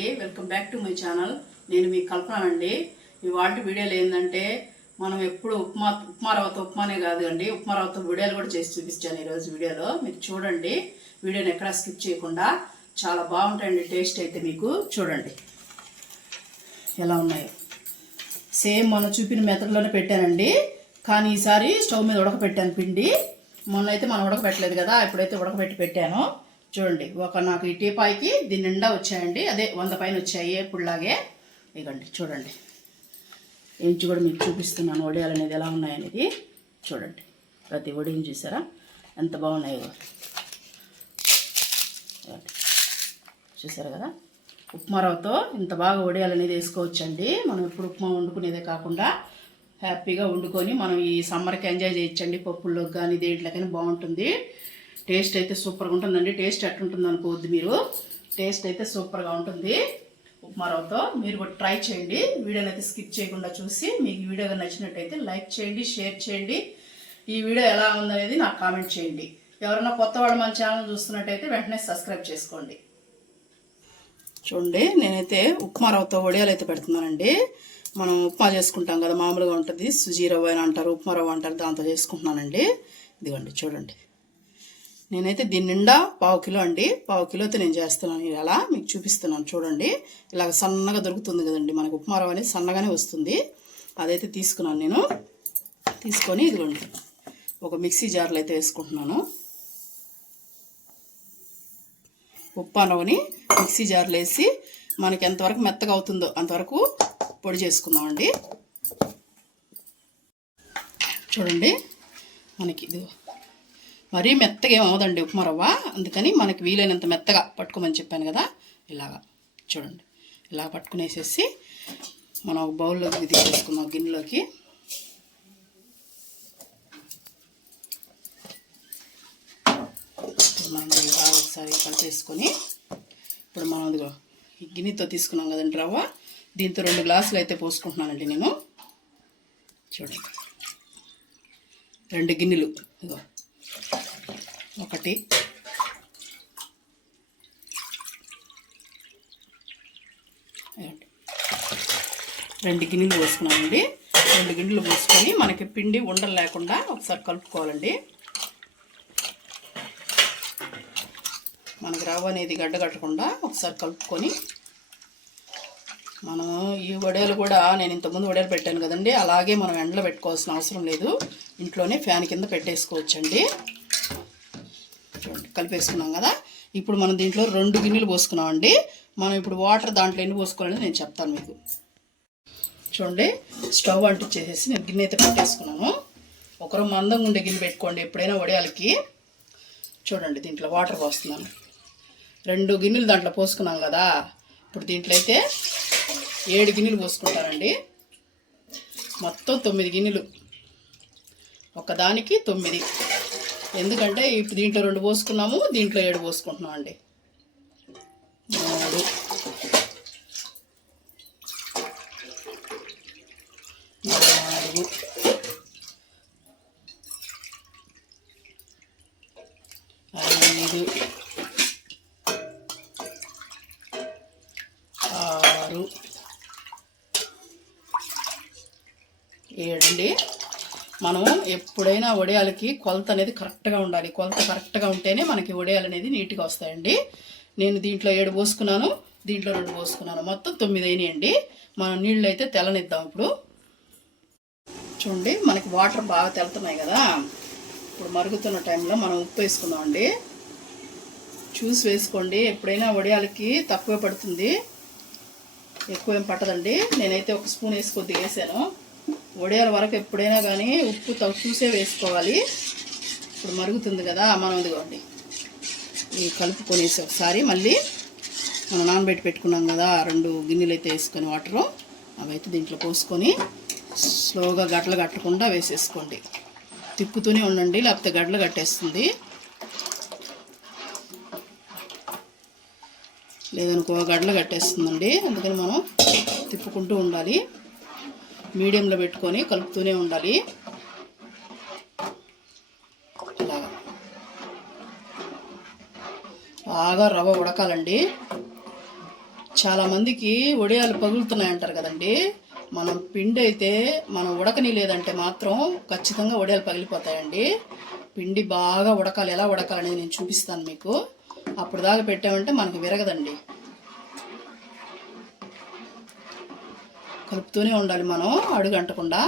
అండి, welcome back to my channel. నేను మీ కల్పన అండి. ఇవాళ వీడియోలు ఏంటంటే మనం ఎప్పుడు ఉప్మా రవ్వతో ఉప్మానే కాదు అండి, ఉప్మా రవ్వతో వీడియోలు కూడా చేసి చూపించాను ఈరోజు వీడియోలో. మీరు చూడండి, వీడియోని ఎక్కడా స్కిప్ చేయకుండా. చాలా బాగుంటాయండి టేస్ట్ అయితే. మీకు చూడండి ఎలా ఉన్నాయో. సేమ్ మనం చూపిన మెథడ్లోనే పెట్టానండి, కానీ ఈసారి స్టవ్ మీద ఉడకపెట్టాను పిండి. మొన్న అయితే మనం ఉడకపెట్టలేదు కదా, ఇప్పుడైతే ఉడకపెట్టి పెట్టాను. చూడండి, నాకు ఈ టీపాయికి దీని నిండా వచ్చాయండి, అదే 100 పైన వచ్చాయి ఎప్పుడులాగే. ఇదండి చూడండి, ఏంచి కూడా మీకు చూపిస్తున్నాను వడియాలు అనేది ఎలా ఉన్నాయనేది. చూడండి, ప్రతి వడిని చూసారా ఎంత బాగున్నాయో. చూసారు కదా, ఉప్మా రవ్వతో ఇంత బాగా వడియాలు అనేది వేసుకోవచ్చండి. మనం ఎప్పుడు ఉప్మా వండుకునేదే కాకుండా హ్యాపీగా వండుకొని మనం ఈ సమ్మర్కి ఎంజాయ్ చేయొచ్చండి. పప్పుల్లోకి కానీ దేంట్లో కానీ బాగుంటుంది. టేస్ట్ అయితే సూపర్గా ఉంటుందండి. టేస్ట్ ఎట్లుంటుంది అనుకోవద్దు మీరు, టేస్ట్ అయితే సూపర్గా ఉంటుంది ఉప్మా రవ్వతో. మీరు కూడా ట్రై చేయండి. వీడియోని అయితే స్కిప్ చేయకుండా చూసి మీకు వీడియో నచ్చినట్టయితే లైక్ చేయండి, షేర్ చేయండి. ఈ వీడియో ఎలా ఉందనేది నాకు కామెంట్ చేయండి. ఎవరైనా కొత్త వాళ్ళు మన ఛానల్ చూస్తున్నట్టయితే వెంటనే సబ్స్క్రైబ్ చేసుకోండి. చూడండి, నేనైతే ఉప్మా రవ్వతో వడియాలు అయితే పెడుతున్నానండి. మనం ఉప్మా చేసుకుంటాం కదా, మామూలుగా ఉంటుంది, సుజీ రవ్వ అని అంటారు, ఉప్మా రవ్వ అంటారు, దాంతో చేసుకుంటున్నానండి. ఇదిగోండి చూడండి, నేనైతే దీని నిండా 1/2 కిలో అండి, 1/2 కిలోతో నేను చేస్తున్నాను. ఇలా మీకు చూపిస్తున్నాను చూడండి. ఇలాగ సన్నగా దొరుకుతుంది కదండి మనకు, ఉప్మా రవ్వ అనేది సన్నగానే వస్తుంది. అదైతే తీసుకున్నాను నేను. తీసుకొని ఇదిగోండి ఒక మిక్సీ జార్లో అయితే వేసుకుంటున్నాను. ఉప్మా రవ్వని మిక్సీ జార్లో వేసి మనకి ఎంతవరకు మెత్తగా అవుతుందో అంతవరకు పొడి చేసుకుందామండి. చూడండి, మనకి ఇది మరీ మెత్తగా ఏమవుదండి ఉప్మా రవ్వ, అందుకని మనకి వీలైనంత మెత్తగా పట్టుకోమని చెప్పాను కదా. ఇలాగా చూడండి, ఇలా పట్టుకునేసేసి మనం ఒక బౌల్లోకి తీసేసుకుందాం, గిన్నెలోకి. మనం ఇలా ఒకసారి కలిపేసుకొని, ఇప్పుడు మనం ఇదిగో ఈ గిన్నెతో తీసుకున్నాం కదండి రవ్వ, దీంతో 2 గ్లాసులు అయితే పోసుకుంటున్నానండి నేను. చూడండి, 2 గిన్నెలు, ఇదిగో 1 2 గిన్నెలు పోసుకున్నామండి. 2 గిన్నెలు పోసుకొని మనకి పిండి ఉండలు లేకుండా ఒకసారి కలుపుకోవాలండి. మనకి రవ్వ అనేది గడ్డ కట్టకుండా ఒకసారి కలుపుకొని, మనం ఈ వడియాలు కూడా నేను ఇంతకుముందు వడియాలు పెట్టాను కదండి, అలాగే మనం ఎండలో పెట్టుకోవాల్సిన అవసరం లేదు, ఇంట్లోనే ఫ్యాన్ కింద పెట్టేసుకోవచ్చండి. చూడండి, కలిపేసుకున్నాం కదా. ఇప్పుడు మనం దీంట్లో 2 గిన్నెలు పోసుకున్నామండి. మనం ఇప్పుడు వాటర్ దాంట్లో ఎన్ని పోసుకోవాలని నేను చెప్తాను మీకు. చూడండి, స్టవ్ అంటించేసేసి నేను గిన్నె అయితే పెట్టేసుకున్నాను. ఒకరు మందంగా ఉండే గిన్నె పెట్టుకోండి ఎప్పుడైనా వడియాలకి. చూడండి, దీంట్లో వాటర్ పోస్తున్నాను. 2 గిన్నెలు దాంట్లో పోసుకున్నాం కదా. ఇప్పుడు దీంట్లో అయితే 7 గిన్నెలు పోసుకుంటానండి. మొత్తం 9 గిన్నెలు, ఒకదానికి 9. ఎందుకంటే ఇప్పుడు దీంట్లో 2 పోసుకున్నాము, దీంట్లో 7 పోసుకుంటున్నాం అండి. 3, 4, 5, 6, 7 అండి. మనం ఎప్పుడైనా వడియాలకి కొలత అనేది కరెక్ట్గా ఉండాలి. కొలత కరెక్ట్గా ఉంటేనే మనకి వడియాలు అనేది నీట్గా వస్తాయండి. నేను దీంట్లో 7 పోసుకున్నాను, దీంట్లో 2 పోసుకున్నాను, మొత్తం 9 అయినాయండి. మనం నీళ్ళు అయితే తెల్లనిద్దాం ఇప్పుడు. చూడండి, మనకి వాటర్ బాగా తెలుతున్నాయి కదా. ఇప్పుడు మరుగుతున్న టైంలో మనం ఉప్పు వేసుకుందామండి. చూసి వేసుకోండి, ఎప్పుడైనా వడియాలకి తక్కువే పడుతుంది, ఎక్కువేం పట్టదండి. నేనైతే 1 స్పూన్ వేసి కొద్దిగా వేసాను. వడియాల వరకు ఎప్పుడైనా కానీ ఉప్పు చూసే వేసుకోవాలి. ఇప్పుడు మరుగుతుంది కదా, మనం ఇదిగోండి ఈ కలుపుకొనేసి ఒకసారి మళ్ళీ మనం నానబెట్టి పెట్టుకున్నాం కదా 2 గిన్నెలు అయితే వేసుకొని వాటరు, అవైతే దీంట్లో పోసుకొని స్లోగా గడ్డలు కట్టకుండా వేసేసుకోండి. తిప్పుతూనే ఉండండి, లేకపోతే గడ్డలు కట్టేస్తుంది. లేదనుకో గడ్డలు కట్టేస్తుందండి, అందుకని మనం తిప్పుకుంటూ ఉండాలి. మీడియంలో పెట్టుకొని కలుపుతూనే ఉండాలి. ఇలాగా బాగా రవ్వ ఉడకాలండి. చాలామందికి వడియాలు పగులుతున్నాయి అంటారు కదండి. మనం పిండి అయితే మనం ఉడకని లేదంటే మాత్రం ఖచ్చితంగా వడియాలు పగిలిపోతాయండి. పిండి బాగా ఉడకాలి. ఎలా ఉడకాలనేది నేను చూపిస్తాను మీకు. అప్పుడు దాకా పెట్టామంటే మనకి విరగదండి. కలుపుతూనే ఉండాలి మనం, అడుగు అంటకుండా.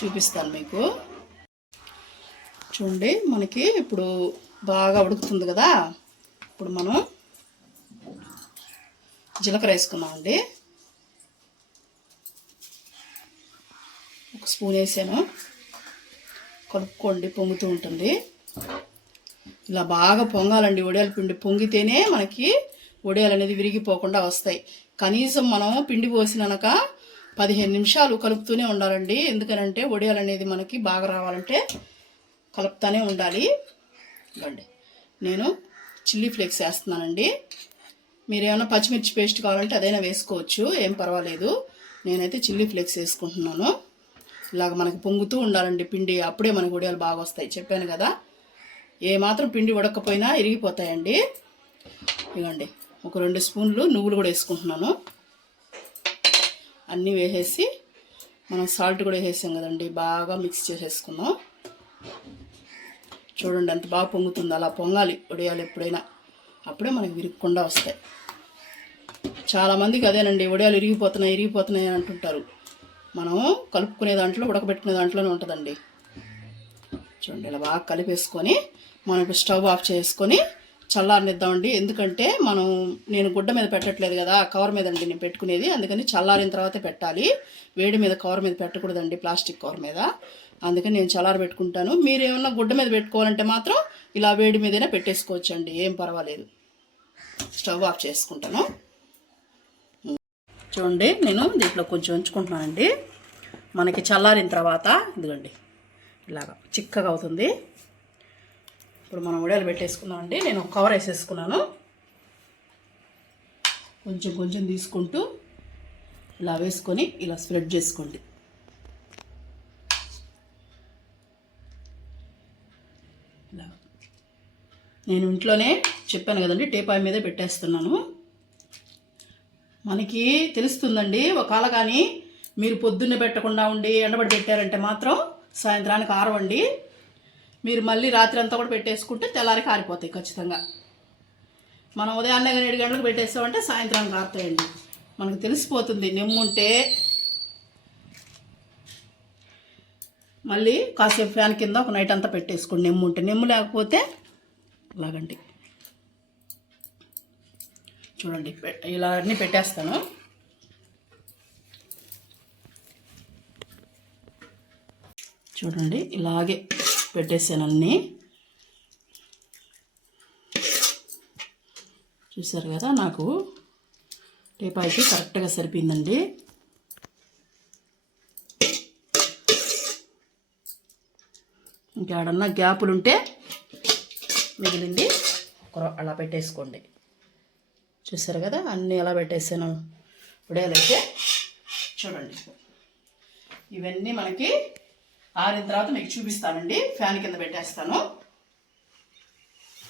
చూపిస్తాను మీకు. చూడండి, మనకి ఇప్పుడు బాగా ఉడుకుతుంది కదా. ఇప్పుడు మనం జీలకర్ర వేసుకున్నామండి. ఒక స్పూన్ వేసాను. కలుపుకోండి, పొంగుతూ ఉంటుంది. ఇలా బాగా పొంగాలండి. వడియాల పిండి పొంగితేనే మనకి వడియాలు అనేది విరిగిపోకుండా వస్తాయి. కనీసం మనం పిండి పోసినాక 15 నిమిషాలు కలుపుతూనే ఉండాలండి. ఎందుకనంటే వడియాలు అనేది మనకి బాగా రావాలంటే కలుపుతూనే ఉండాలి. ఇవ్వండి, నేను చిల్లీ ఫ్లేక్స్ వేస్తున్నానండి. మీరు ఏమైనా పచ్చిమిర్చి పేస్ట్ కావాలంటే అదైనా వేసుకోవచ్చు, ఏం పర్వాలేదు. నేనైతే చిల్లీ ఫ్లేక్స్ వేసుకుంటున్నాను. ఇలాగ మనకి పొంగుతూ ఉండాలండి పిండి. అప్పుడే మనకి వడియాలు బాగా వస్తాయి. చెప్పాను కదా, ఏ మాత్రం పిండి ఉడకపోయినా ఇరిగిపోతాయండి. ఇవ్వండి, ఒక 2 స్పూన్లు నువ్వులు కూడా వేసుకుంటున్నాను. అన్నీ వేసేసి మనం సాల్ట్ కూడా వేసేసాం కదండి, బాగా మిక్స్ చేసేసుకుందాం. చూడండి ఎంత బాగా పొంగుతుందో. అలా పొంగాలి వడియాలు ఎప్పుడైనా, అప్పుడే మనకి విరగకుండా వస్తాయి. చాలామందికి అదేనండి, వడియాలు ఇరిగిపోతున్నాయి అని అంటుంటారు. మనం కలుపుకునే దాంట్లో, ఉడకబెట్టుకునే దాంట్లోనే ఉంటుందండి. చూడండి, ఇలా బాగా కలిపేసుకొని మనం ఇప్పుడు స్టవ్ ఆఫ్ చేసుకొని చల్లారనిద్దామండి. ఎందుకంటే నేను గుడ్డ మీద పెట్టట్లేదు కదా, కవర్ మీద అండి నేను పెట్టుకునేది. అందుకని చల్లారిన తర్వాతే పెట్టాలి. వేడి మీద కవర్ మీద పెట్టకూడదండి, ప్లాస్టిక్ కవర్ మీద. అందుకని నేను చల్లార పెట్టుకుంటాను. మీరు ఏమన్నా గుడ్డ మీద పెట్టుకోవాలంటే మాత్రం ఇలా వేడి మీదైనా పెట్టేసుకోవచ్చండి, ఏం పర్వాలేదు. స్టవ్ ఆఫ్ చేసుకుంటాను. చూడండి, నేను దీంట్లో కొంచెం ఉంచుకుంటున్నానండి. మనకి చల్లారిన తర్వాత ఇదిగోండి ఇలాగా చిక్కగా అవుతుంది. ఇప్పుడు మనం వడియాలు పెట్టేసుకుందామండి. నేను ఒక కవర్ వేసేసుకున్నాను. కొంచెం కొంచెం తీసుకుంటూ ఇలా వేసుకొని ఇలా స్ప్రెడ్ చేసుకోండి. ఇలా నేను ఇంట్లోనే చెప్పాను కదండి, టీపాయ్ మీదే పెట్టేస్తున్నాను. మనకి తెలుస్తుందండి. ఒకవేళ కానీ మీరు పొద్దున్నే పెట్టకుండా ఉండి ఎండబడి పెట్టారంటే మాత్రం సాయంత్రానికి ఆరవండి. మీరు మళ్ళీ రాత్రి అంతా కూడా పెట్టేసుకుంటే తెల్లారికి ఆరిపోతాయి ఖచ్చితంగా. మనం ఉదయాన్నే 7 గంటలకు పెట్టేస్తామంటే సాయంత్రానికి ఆరుతాయండి. మనకు తెలిసిపోతుంది. నెమ్ముంటే మళ్ళీ కాసేపు ఫ్యాన్ కింద ఒక నైట్ అంతా పెట్టేసుకోండి. నెమ్ముంటే. నెమ్ము లేకపోతే ఇలాగండి. చూడండి, ఇలా అన్నీ పెట్టేస్తాను. చూడండి, ఇలాగే పెట్టేసాను అన్నీ. చూసారు కదా, నాకు టీపాయికి కరెక్ట్గా సరిపోయిందండి. ఇంకేడన్నా గ్యాపులు ఉంటే మిగిలింది అలా పెట్టేసుకోండి. చూసారు కదా, అన్నీ ఎలా పెట్టేసాను వడియాలైతే. చూడండి, ఇవన్నీ మనకి ఆరిన తర్వాత మీకు చూపిస్తానండి. ఫ్యాన్ కింద పెట్టేస్తాను.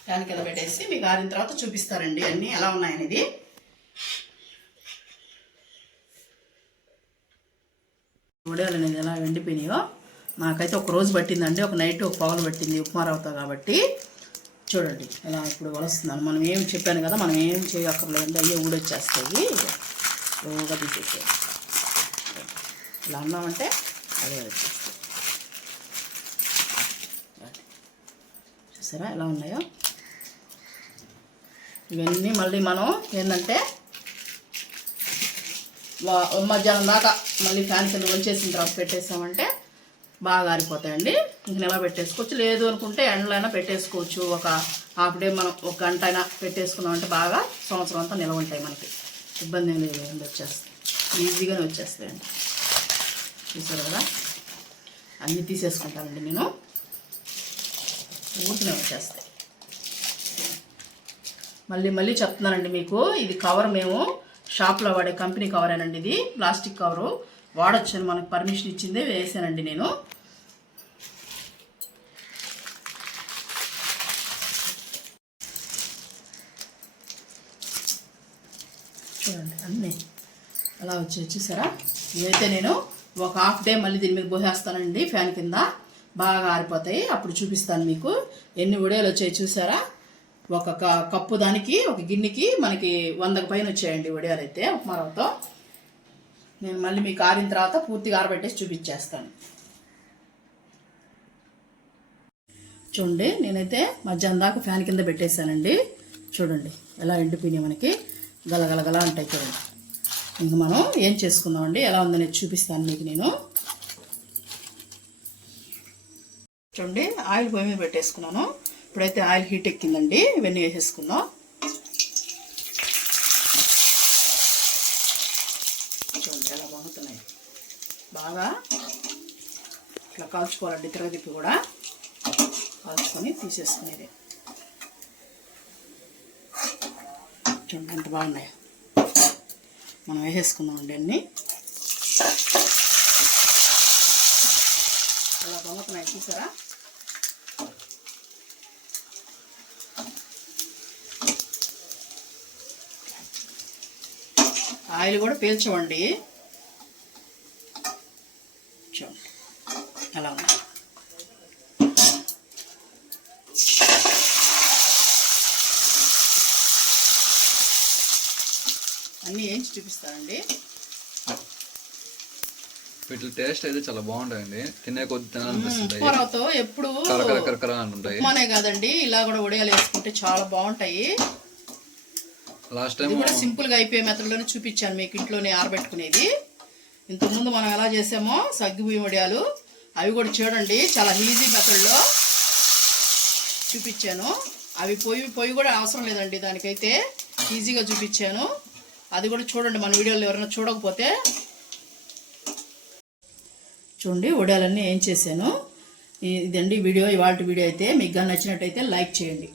ఫ్యాన్ కింద పెట్టేసి మీకు ఆరిన తర్వాత చూపిస్తానండి అన్నీ ఎలా ఉన్నాయనేది. వడియాలు అనేది ఎలా ఎండిపోయినాయో నాకైతే ఒక రోజు పట్టిందండి. ఒక నైట్ ఒక పవన్ పట్టింది ఉప్మా రవ్వతో కాబట్టి. చూడండి, ఇలా ఇప్పుడు వలుస్తున్నాను. మనం ఏం చెప్పాను కదా, మనం ఏం చేయక్కర్లేదు, అయ్యే ఊడొచ్చేస్తాయి. స్లోగా తీసేసాయి. ఇలా అన్నామంటే అదే వచ్చేస్తాయి. చూసారా ఎలా ఉన్నాయో. ఇవన్నీ మళ్ళీ మనం ఏంటంటే మధ్యాహ్నం దాకా మళ్ళీ ఫ్యాన్ కింద వచ్చేసిన తర్వాత పెట్టేసామంటే బాగా ఆరిపోతాయండి. ఇంక నిల్వ పెట్టేసుకోవచ్చు. లేదు అనుకుంటే ఎండలో అయినా పెట్టేసుకోవచ్చు. ఒక హాఫ్ డే మనం ఒక గంట అయినా పెట్టేసుకున్నామంటే బాగా సంవత్సరం అంతా నిల్వ ఉంటాయి. మనకి ఇబ్బంది ఏం లేదు, వచ్చేస్తాయి, ఈజీగానే వచ్చేస్తాయండి. చూసారు కదా, అన్నీ తీసేసుకుంటానండి నేను. ఊరికనే వచ్చేస్తాయి. మళ్ళీ చెప్తున్నానండి మీకు, ఇది కవర్ మేము షాప్లో వాడే కంపెనీ కవరేనండి. ఇది ప్లాస్టిక్ కవరు వాడొచ్చని మనకు పర్మిషన్ ఇచ్చిందే వేసానండి నేను. చూడండి అన్నీ అలా వచ్చాయి చూసారా. ఇవైతే నేను ఒక హాఫ్ డే మళ్ళీ దీని మీద పోసేస్తానండి ఫ్యాన్ కింద, బాగా ఆరిపోతాయి. అప్పుడు చూపిస్తాను మీకు ఎన్ని వడియాలు వచ్చాయి చూసారా. ఒక కప్పు దానికి ఒక గిన్నెకి మనకి 100కి పైన వచ్చాయండి వడియాలు అయితే ఉప్మా రవ్వతో. నేను మళ్ళీ మీకు ఆరిన తర్వాత పూర్తిగా ఆరబెట్టేసి చూపించేస్తాను. చూడండి నేనైతే మధ్యాహ్నం దాకా ఫ్యాన్ కింద పెట్టేశానండి. చూడండి ఎలా ఎండిపోయినాయి మనకి, గలగలగల ఉంటాయి చూడండి. ఇంక మనం ఏం చేసుకుందామండి, ఎలా ఉందనేది చూపిస్తాను మీకు నేను. చూడండి ఆయిల్ పొయ్యి మీద పెట్టేసుకున్నాను. ఇప్పుడైతే ఆయిల్ హీట్ ఎక్కిందండి, ఇవన్నీ వేసేసుకుందాం. చూడండి ఎలా వంగుతున్నాయి, బాగా ఇట్లా కాల్చుకోవాలండి, తిరగదిప్పి కూడా కాల్చుకొని తీసేసుకునేది. చూడండి ఎంత బాగున్నాయి. మనం వేసేసుకుందామండి అన్నీ. అలా పొంగుతున్నాయి చూసారా. ఆయిల్ కూడా పీల్చవండి. చూడండి ఎలా ఉంది. అన్నీ వేయించి చూపిస్తానండి. వీటి టేస్ట్ అయితే చాలా బాగుంటాయండి, తినే కొద్ది తినాలనిపిస్తుంది. ఉప్మారవ్వతో ఎప్పుడు ఉప్మానే కాదండి, ఇలా కూడా వడియాలు వేసుకుంటే చాలా బాగుంటాయి. లాస్ట్ టైం కూడా సింపుల్ గా అయిపోయే మెథడ్లోనే చూపించాను మీకు, ఇంట్లోనే ఆరబెట్టుకునేది. ఇంతకుముందు మనం ఎలా చేసామో సగ్గుబియ్యం వడియాలు, అవి కూడా చూడండి చాలా ఈజీ మెథడ్లో చూపించాను. అవి పొయ్యి కూడా అవసరం లేదండి, దానికైతే ఈజీగా చూపించాను. అది కూడా చూడండి మన వీడియోలో ఎవరైనా చూడకపోతే. చూడండి వడియాలన్నీ ఏం చేశాను. ఇదండి వీడియో, ఇవాళ వీడియో అయితే మీకు కానీ నచ్చినట్టయితే లైక్ చేయండి.